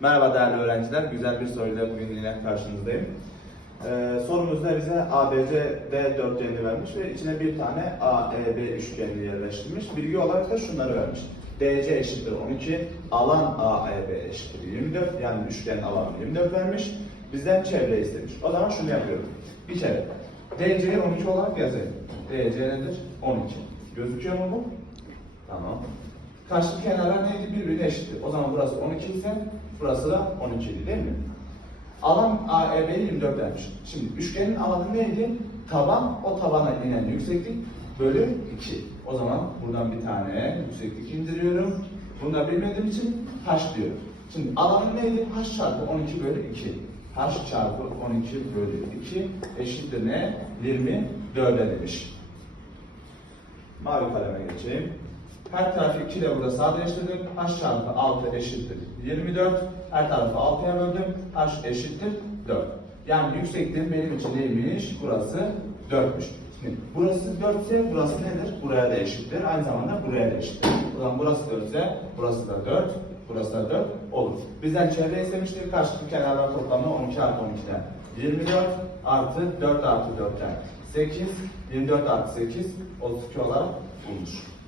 Merhaba değerli öğrenciler, güzel bir soruyla bugün yine karşınızdayım. Sorumuzda bize ABCD dörtgenini vermiş ve içine bir tane AEB üçgenini yerleştirmiş. Bilgi olarak da şunları vermiş. DC eşittir 12, alan AEB eşittir 24, yani üçgen alanı 24 vermiş. Bizden çevre istemiş. O zaman şunu yapıyorum. Bir kere DC'yi 12 olarak yazayım. DC nedir? 12. Gözüküyor mu bu? Tamam. Karşı kenarlar neydi? Birbirine eşitti. O zaman burası 12 ise burası da 12 idi değil mi? Alan AEB'yi 24 vermiş. Şimdi üçgenin alanı neydi? Taban, o tabana inen yükseklik bölü 2. O zaman buradan bir tane yükseklik indiriyorum. Bunu da bilmediğim için h diyorum. Şimdi alanı neydi? H çarpı 12 bölü 2. H çarpı 12 bölü 2 eşittir ne? 24'e demiş. Mavi kaleme geçeyim. Her tarafı 2 ile burada sadeleştirdim. H çarpı 6 eşittir 24. Her tarafı 6'ya böldüm. H eşittir 4. Yani yüksekliğim benim için neymiş? Burası 4'müş. Şimdi burası 4 ise burası nedir? Buraya da eşittir. Aynı zamanda buraya da eşittir. O zaman burası 4 ise burası da 4. Burası da 4 olur. Bizden çevre istemiştik. Karşılıklı kenarlar toplamı 12 artı 12'den 24 artı 4 artı 4'ten 8. 24 artı 8 32 olarak bulmuş.